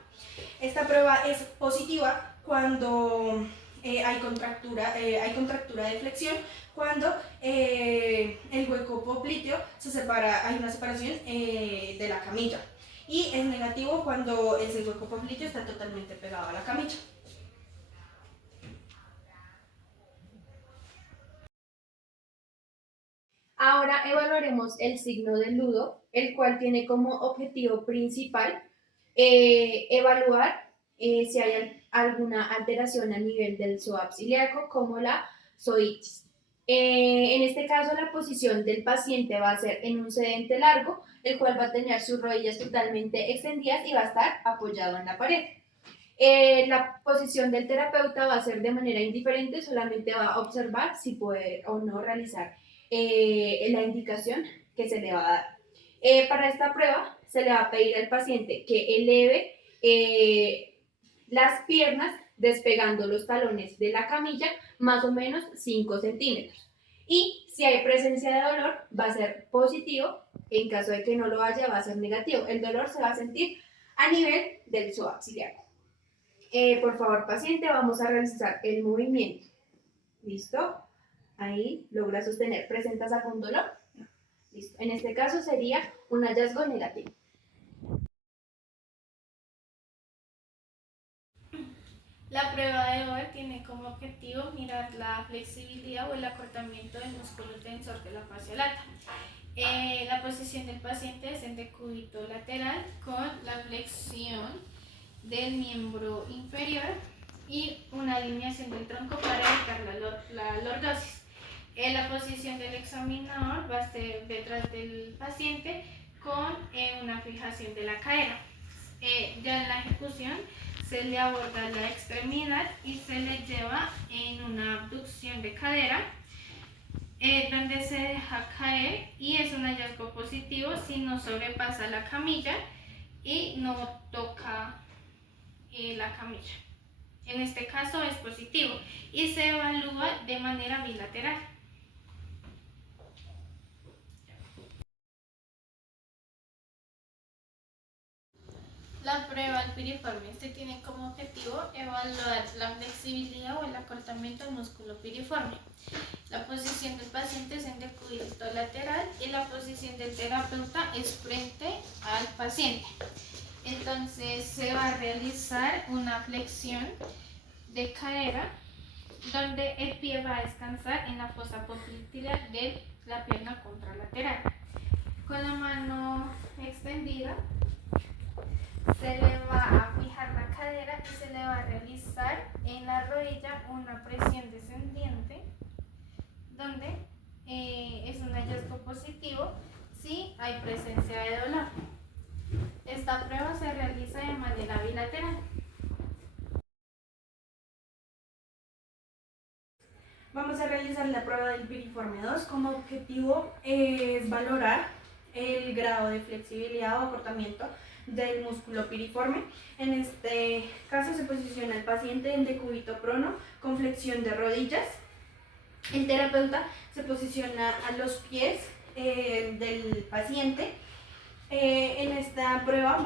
Esta prueba es positiva cuando hay contractura de flexión cuando el hueco popliteo se separa, hay una separación de la camilla. Y es negativo cuando ese hueco popliteo está totalmente pegado a la camilla. Ahora evaluaremos el signo del ludo, el cual tiene como objetivo principal evaluar si hay alguna alteración a nivel del psoas ilíaco, como la psoitis. En este caso, la posición del paciente va a ser en un sedente largo, el cual va a tener sus rodillas totalmente extendidas y va a estar apoyado en la pared. La posición del terapeuta va a ser de manera indiferente, solamente va a observar si puede o no realizar la indicación que se le va a dar. Para esta prueba se le va a pedir al paciente que eleve las piernas despegando los talones de la camilla más o menos 5 centímetros. Y si hay presencia de dolor va a ser positivo, en caso de que no lo haya va a ser negativo. El dolor se va a sentir a nivel del psoas ilíaco. Por favor, paciente, vamos a realizar el movimiento. ¿Listo? Ahí logra sostener. ¿Presentas algún dolor? No. Listo. En este caso sería un hallazgo negativo. La prueba de Over tiene como objetivo mirar la flexibilidad o el acortamiento del músculo tensor de la fascia lata. La posición del paciente es en decúbito lateral con la flexión del miembro inferior y una alineación del tronco para evitar la lordosis. La posición del examinador va a ser detrás del paciente con una fijación de la cadera. Ya en la ejecución se le aborda la extremidad y se le lleva en una abducción de cadera, donde se deja caer y es un hallazgo positivo si no sobrepasa la camilla y no toca la camilla. En este caso es positivo y se evalúa de manera bilateral. La prueba del piriforme tiene como objetivo evaluar la flexibilidad o el acortamiento del músculo piriforme. La posición del paciente es en decúbito lateral y la posición del terapeuta es frente al paciente. Entonces se va a realizar una flexión de cadera donde el pie va a descansar en la fosa popliteal de la pierna contralateral. Con la mano extendida se le va a fijar la cadera y se le va a realizar en la rodilla una presión descendiente donde es un hallazgo positivo si hay presencia de dolor. Esta prueba se realiza de manera bilateral. Vamos a realizar la prueba del piriforme 2. Como objetivo es valorar el grado de flexibilidad o acortamiento del músculo piriforme. En este caso se posiciona el paciente en decúbito prono con flexión de rodillas. El terapeuta se posiciona a los pies del paciente. En esta prueba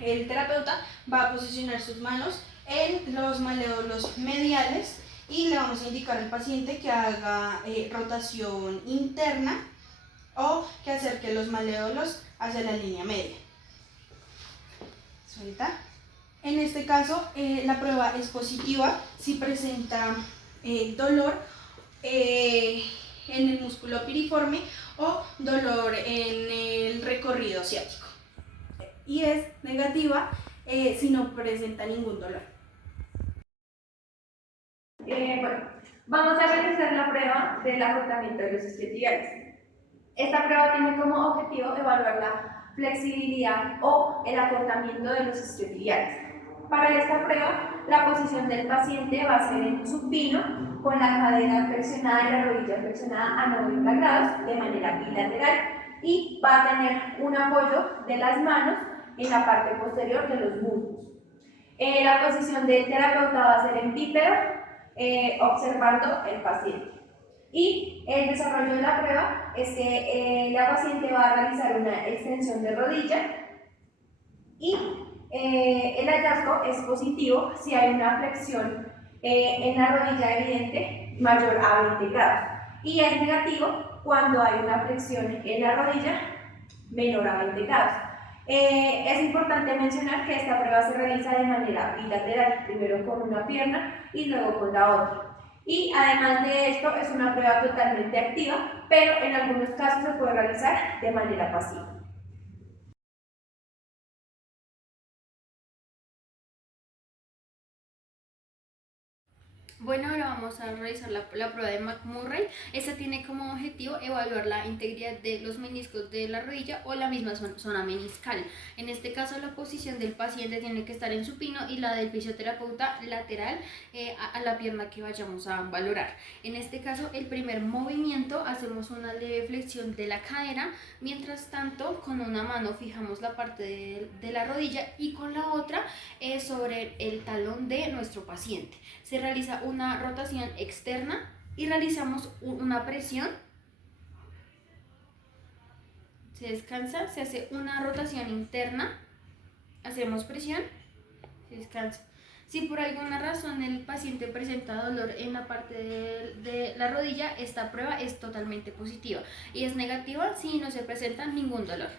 el terapeuta va a posicionar sus manos en los maleolos mediales y le vamos a indicar al paciente que haga rotación interna o que acerque los maleolos hacia la línea media. Suelta. En este caso la prueba es positiva si presenta dolor en el músculo piriforme o dolor en el recorrido ciático. Y es negativa si no presenta ningún dolor. Bueno, vamos a realizar la prueba del acortamiento de los isquiotibiales. Esta prueba tiene como objetivo evaluar la flexibilidad o el acortamiento de los isquiotibiales. Para esta prueba, la posición del paciente va a ser en supino, con la cadera flexionada y la rodilla flexionada a 90 grados de manera bilateral y va a tener un apoyo de las manos en la parte posterior de los muslos. La posición del terapeuta va a ser en bípedo, observando el paciente. Y el desarrollo de la prueba es que la paciente va a realizar una extensión de rodilla y el hallazgo es positivo si hay una flexión en la rodilla evidente mayor a 20 grados y es negativo cuando hay una flexión en la rodilla menor a 20 grados. Es importante mencionar que esta prueba se realiza de manera bilateral, primero con una pierna y luego con la otra. Y además de esto es una prueba totalmente activa, pero en algunos casos se puede realizar de manera pasiva. Bueno, ahora vamos a realizar la prueba de McMurray. Esta tiene como objetivo evaluar la integridad de los meniscos de la rodilla o la misma zona meniscal. En este caso, la posición del paciente tiene que estar en supino y la del fisioterapeuta lateral a la pierna que vayamos a valorar. En este caso, el primer movimiento hacemos una leve flexión de la cadera, mientras tanto con una mano fijamos la parte de la rodilla y con la otra sobre el talón de nuestro paciente. Se realiza una rotación externa y realizamos una presión. Se descansa, se hace una rotación interna, hacemos presión, se descansa. Si por alguna razón el paciente presenta dolor en la parte de la rodilla, esta prueba es totalmente positiva y es negativa si no se presenta ningún dolor.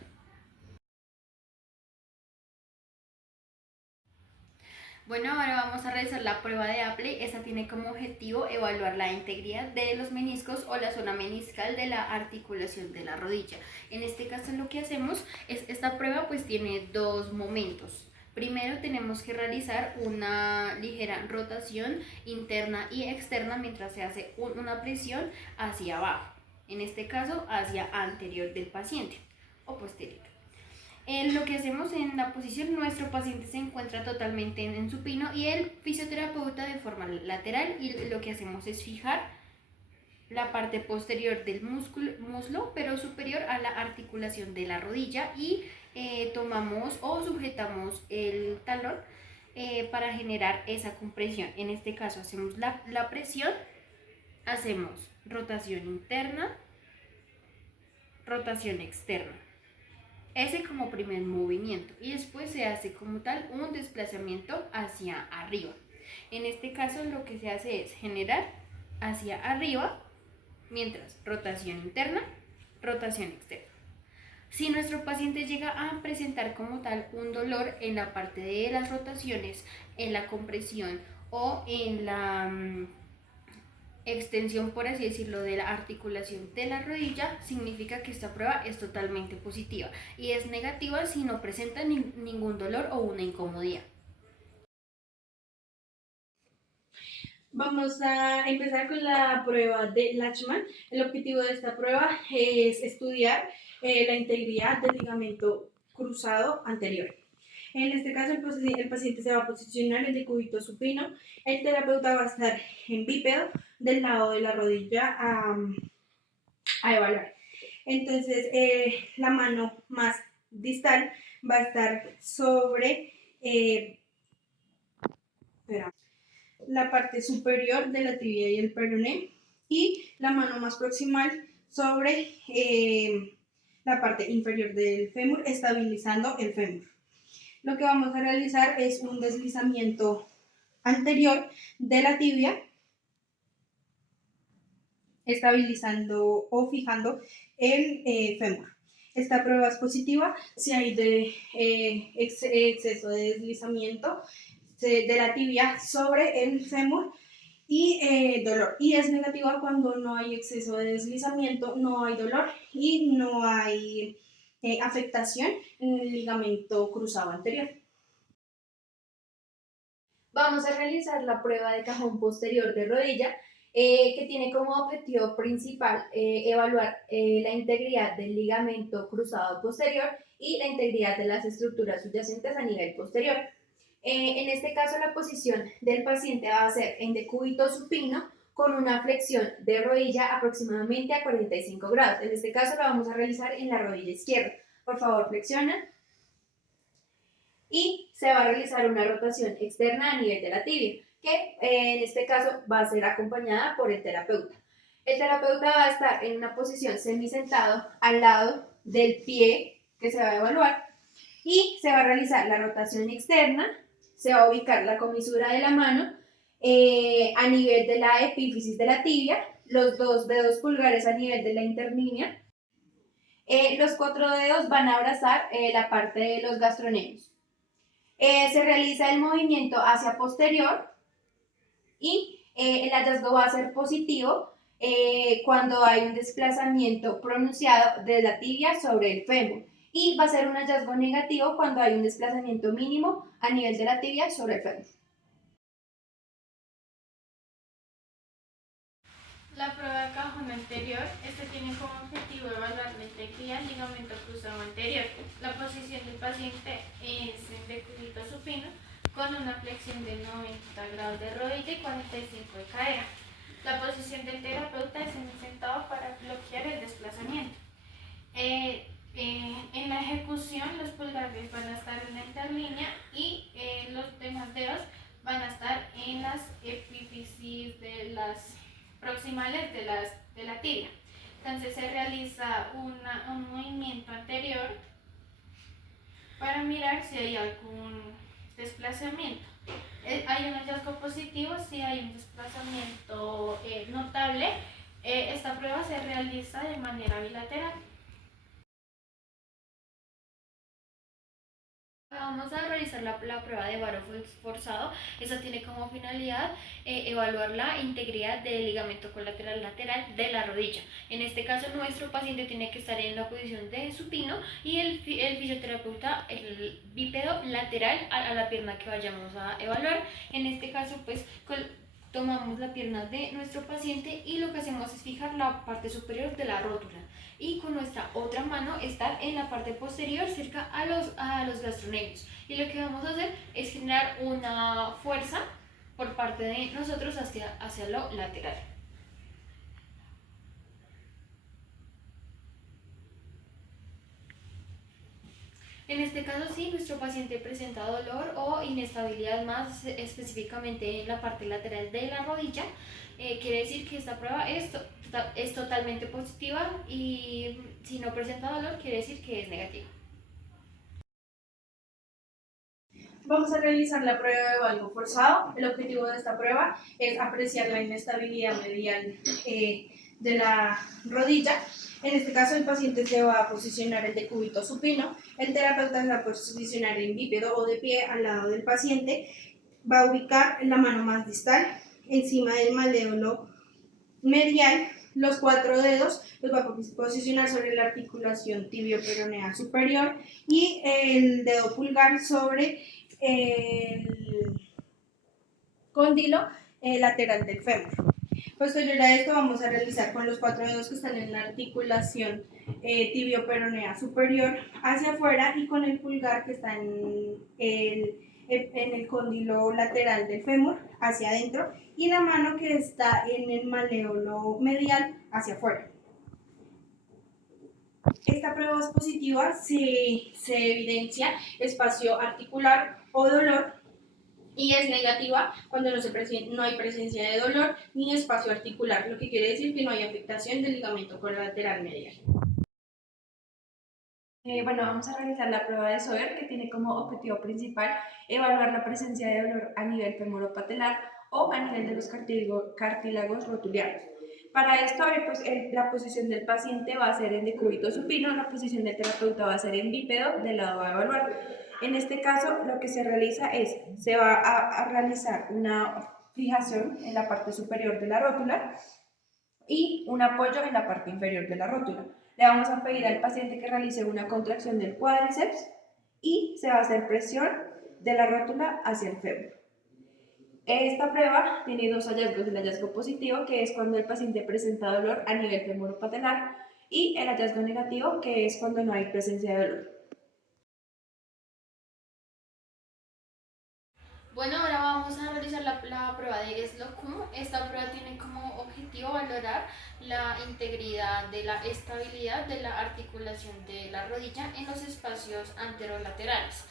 Bueno, ahora vamos a realizar la prueba de Apley. Esta tiene como objetivo evaluar la integridad de los meniscos o la zona meniscal de la articulación de la rodilla. En este caso lo que hacemos es, esta prueba pues tiene dos momentos. Primero tenemos que realizar una ligera rotación interna y externa mientras se hace una presión hacia abajo. En este caso hacia anterior del paciente o posterior. Lo que hacemos en la posición, nuestro paciente se encuentra totalmente en supino y el fisioterapeuta de forma lateral, y lo que hacemos es fijar la parte posterior del muslo, pero superior a la articulación de la rodilla y tomamos o sujetamos el talón para generar esa compresión. En este caso hacemos la presión, hacemos rotación interna, rotación externa. Ese como primer movimiento y después se hace como tal un desplazamiento hacia arriba. En este caso lo que se hace es generar hacia arriba, mientras rotación interna, rotación externa. Si nuestro paciente llega a presentar como tal un dolor en la parte de las rotaciones, en la compresión o en la extensión, por así decirlo, de la articulación de la rodilla, significa que esta prueba es totalmente positiva y es negativa si no presenta ningún dolor o una incomodidad. Vamos a empezar con la prueba de Lachman. El objetivo de esta prueba es estudiar la integridad del ligamento cruzado anterior. En este caso, el paciente se va a posicionar en decúbito supino. El terapeuta va a estar en bípedo del lado de la rodilla a evaluar. Entonces, la mano más distal va a estar sobre la parte superior de la tibia y el peroné y la mano más proximal sobre la parte inferior del fémur, estabilizando el fémur. Lo que vamos a realizar es un deslizamiento anterior de la tibia, estabilizando o fijando el fémur. Esta prueba es positiva si hay exceso de deslizamiento de la tibia sobre el fémur y dolor. Y es negativa cuando no hay exceso de deslizamiento, no hay dolor y no hay afectación en el ligamento cruzado anterior. Vamos a realizar la prueba de cajón posterior de rodilla, que tiene como objetivo principal evaluar la integridad del ligamento cruzado posterior y la integridad de las estructuras subyacentes a nivel posterior. En este caso, la posición del paciente va a ser en decúbito supino con una flexión de rodilla aproximadamente a 45 grados. En este caso, la vamos a realizar en la rodilla izquierda. Por favor, flexiona. Y se va a realizar una rotación externa a nivel de la tibia, que en este caso va a ser acompañada por el terapeuta. El terapeuta va a estar en una posición semisentado al lado del pie que se va a evaluar y se va a realizar la rotación externa, se va a ubicar la comisura de la mano a nivel de la epífisis de la tibia, los 2 dedos pulgares a nivel de la interlínea. Los 4 dedos van a abrazar la parte de los gastrocnemios. Se realiza el movimiento hacia posterior y el hallazgo va a ser positivo cuando hay un desplazamiento pronunciado de la tibia sobre el fémur, y va a ser un hallazgo negativo cuando hay un desplazamiento mínimo a nivel de la tibia sobre el fémur. La prueba de cajón anterior, tiene como objetivo evaluar la integridad del ligamento cruzado anterior. La posición del paciente es en decúbito supino con una flexión de 90 grados de rodilla y 45 de cadera. La posición del terapeuta es en sentado para bloquear el desplazamiento. En la ejecución, los pulgares van a estar en la interlínea y los demás dedos van a estar en las epífisis de las proximales de la tibia. Entonces se realiza un movimiento anterior para mirar si hay algún desplazamiento. Hay un hallazgo positivo si hay un desplazamiento notable. Esta prueba se realiza de manera bilateral. Vamos a realizar la prueba de varo forzado. Esta tiene como finalidad evaluar la integridad del ligamento colateral lateral de la rodilla. En este caso, nuestro paciente tiene que estar en la posición de supino y el fisioterapeuta el bípedo lateral a la pierna que vayamos a evaluar. En este caso, pues tomamos la pierna de nuestro paciente y lo que hacemos es fijar la parte superior de la rótula, y con nuestra otra mano estar en la parte posterior cerca a los gastrocnemios, y lo que vamos a hacer es generar una fuerza por parte de nosotros hacia lo lateral. En este caso, si nuestro paciente presenta dolor o inestabilidad, más específicamente en la parte lateral de la rodilla, quiere decir que esta prueba es totalmente positiva, y si no presenta dolor, quiere decir que es negativa. Vamos a realizar la prueba de valgo forzado. El objetivo de esta prueba es apreciar la inestabilidad medial de la rodilla. En este caso, el paciente se va a posicionar en decúbito supino. El terapeuta se va a posicionar en bípedo o de pie al lado del paciente. Va a ubicar la mano más distal encima del maléolo medial. Los 4 dedos los va a posicionar sobre la articulación tibio-peronea superior y el dedo pulgar sobre el cóndilo lateral del fémur. Posterior a esto, vamos a realizar con los 4 dedos que están en la articulación tibio-peronea superior hacia afuera, y con el pulgar que está en el cóndilo lateral del fémur hacia adentro, y la mano que está en el maléolo medial hacia afuera. Esta prueba es positiva, se evidencia espacio articular o dolor, y es negativa cuando no hay presencia de dolor ni espacio articular, lo que quiere decir que no hay afectación del ligamento colateral medial. Bueno, vamos a realizar la prueba de Soer, que tiene como objetivo principal evaluar la presencia de dolor a nivel femoropatelar o a nivel de los cartílagos rotulianos. Para esto, pues, la posición del paciente va a ser en decúbito supino, la posición del terapeuta va a ser en bípedo del lado a evaluar. En este caso, lo que se realiza se va a realizar una fijación en la parte superior de la rótula y un apoyo en la parte inferior de la rótula. Le vamos a pedir al paciente que realice una contracción del cuádriceps y se va a hacer presión de la rótula hacia el fémur. Esta prueba tiene 2 hallazgos: el hallazgo positivo, que es cuando el paciente presenta dolor a nivel femoropatelar, y el hallazgo negativo, que es cuando no hay presencia de dolor. Bueno, ahora vamos a realizar la prueba de Slocum. Esta prueba tiene como objetivo valorar la integridad de la estabilidad de la articulación de la rodilla en los espacios anterolaterales.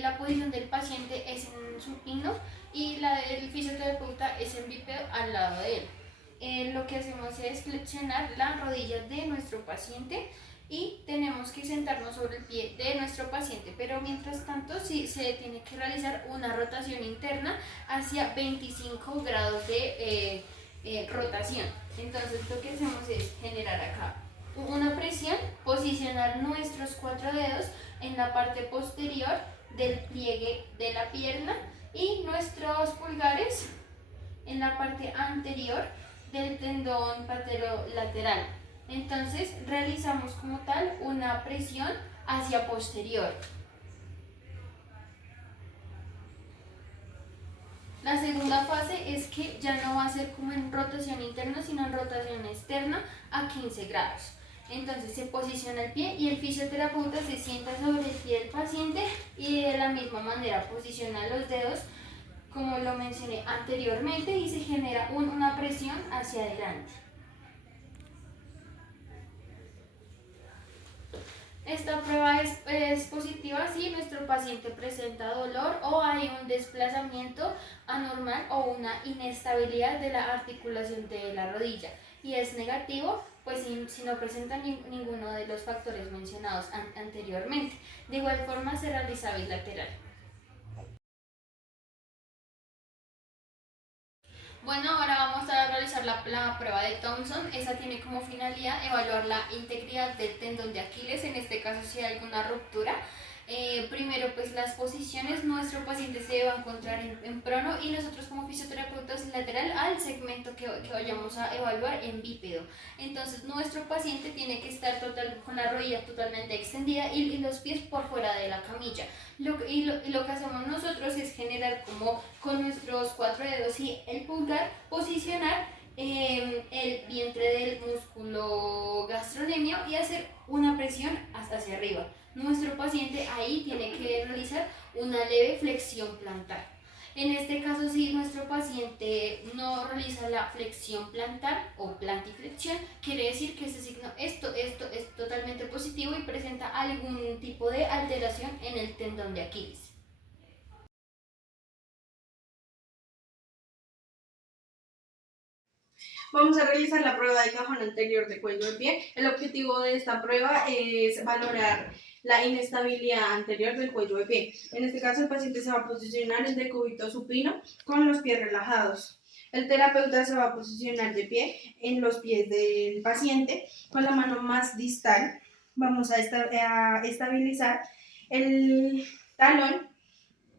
La posición del paciente es en supino y la del fisioterapeuta es en bípedo al lado de él. Lo que hacemos es flexionar la rodilla de nuestro paciente y tenemos que sentarnos sobre el pie de nuestro paciente, pero mientras tanto sí se tiene que realizar una rotación interna hacia 25 grados de rotación. Entonces lo que hacemos es generar acá una presión, posicionar nuestros 4 dedos en la parte posterior del pliegue de la pierna y nuestros pulgares en la parte anterior del tendón lateral. Entonces realizamos como tal una presión hacia posterior. La segunda fase es que ya no va a ser como en rotación interna, sino en rotación externa a 15 grados. Entonces se posiciona el pie y el fisioterapeuta se sienta sobre el pie del paciente y de la misma manera posiciona los dedos como lo mencioné anteriormente y se genera una presión hacia adelante. Esta prueba es positiva si nuestro paciente presenta dolor o hay un desplazamiento anormal o una inestabilidad de la articulación de la rodilla, y es negativo pues si no presenta ninguno de los factores mencionados anteriormente. De igual forma se realiza bilateral. Bueno, ahora vamos a realizar la prueba de Thompson. Esa tiene como finalidad evaluar la integridad del tendón de Aquiles, en este caso si hay alguna ruptura. Primero pues las posiciones, nuestro paciente se va a encontrar en prono y nosotros como fisioterapeutas lateral al segmento que vayamos a evaluar en bípedo. Entonces nuestro paciente tiene que estar con la rodilla totalmente extendida y los pies por fuera de la camilla. Lo que hacemos nosotros es generar como con nuestros 4 dedos y el pulgar posicionar el vientre del músculo gastrocnemio y hacer una presión hacia arriba. Nuestro paciente ahí tiene que realizar una leve flexión plantar. En este caso, si nuestro paciente no realiza la flexión plantar o plantiflexión, quiere decir que este signo esto es totalmente positivo y presenta algún tipo de alteración en el tendón de Aquiles. Vamos a realizar la prueba de cajón anterior de cuello de pie. El objetivo de esta prueba es valorar la inestabilidad anterior del cuello de pie. En este caso, el paciente se va a posicionar en decúbito supino con los pies relajados. El terapeuta se va a posicionar de pie en los pies del paciente con la mano más distal. Vamos a estabilizar el talón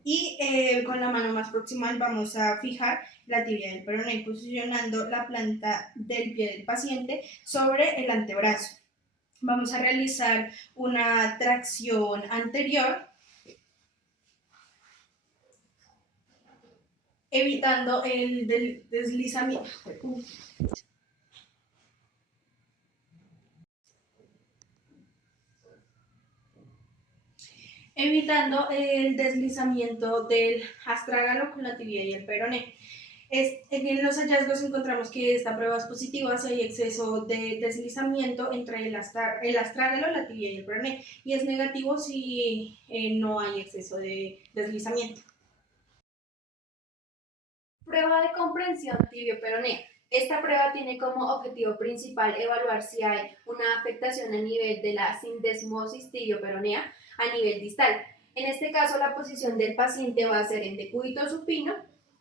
y con la mano más proximal vamos a fijar la tibia del peroné, posicionando la planta del pie del paciente sobre el antebrazo. Vamos a realizar una tracción anterior, evitando el deslizamiento. Evitando el deslizamiento del astrágalo con la tibia y el peroné. En los hallazgos encontramos que esta prueba es positiva si hay exceso de deslizamiento entre el astrágalo, la tibia y el peroné, y es negativo si no hay exceso de deslizamiento. Prueba de comprensión tibio-peronea. Esta prueba tiene como objetivo principal evaluar si hay una afectación a nivel de la sindesmosis tibio-peronea a nivel distal. En este caso, la posición del paciente va a ser en decúbito supino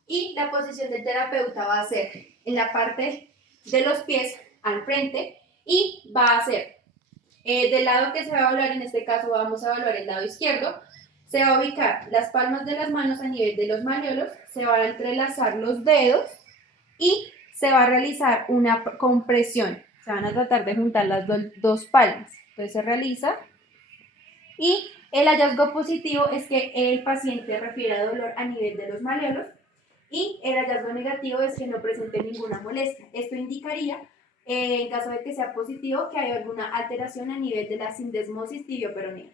y la posición del terapeuta va a ser en la parte de los pies al frente y va a ser del lado que se va a evaluar, en este caso vamos a evaluar el lado izquierdo. Se va a ubicar las palmas de las manos a nivel de los malleolos, se van a entrelazar los dedos y se va a realizar una compresión. Se van a tratar de juntar las dos palmas. Entonces se realiza y el hallazgo positivo es que el paciente refiere a dolor a nivel de los malleolos y el hallazgo negativo es que no presente ninguna molestia. Esto indicaría, en caso de que sea positivo, que hay alguna alteración a nivel de la sindesmosis tibio-peronea.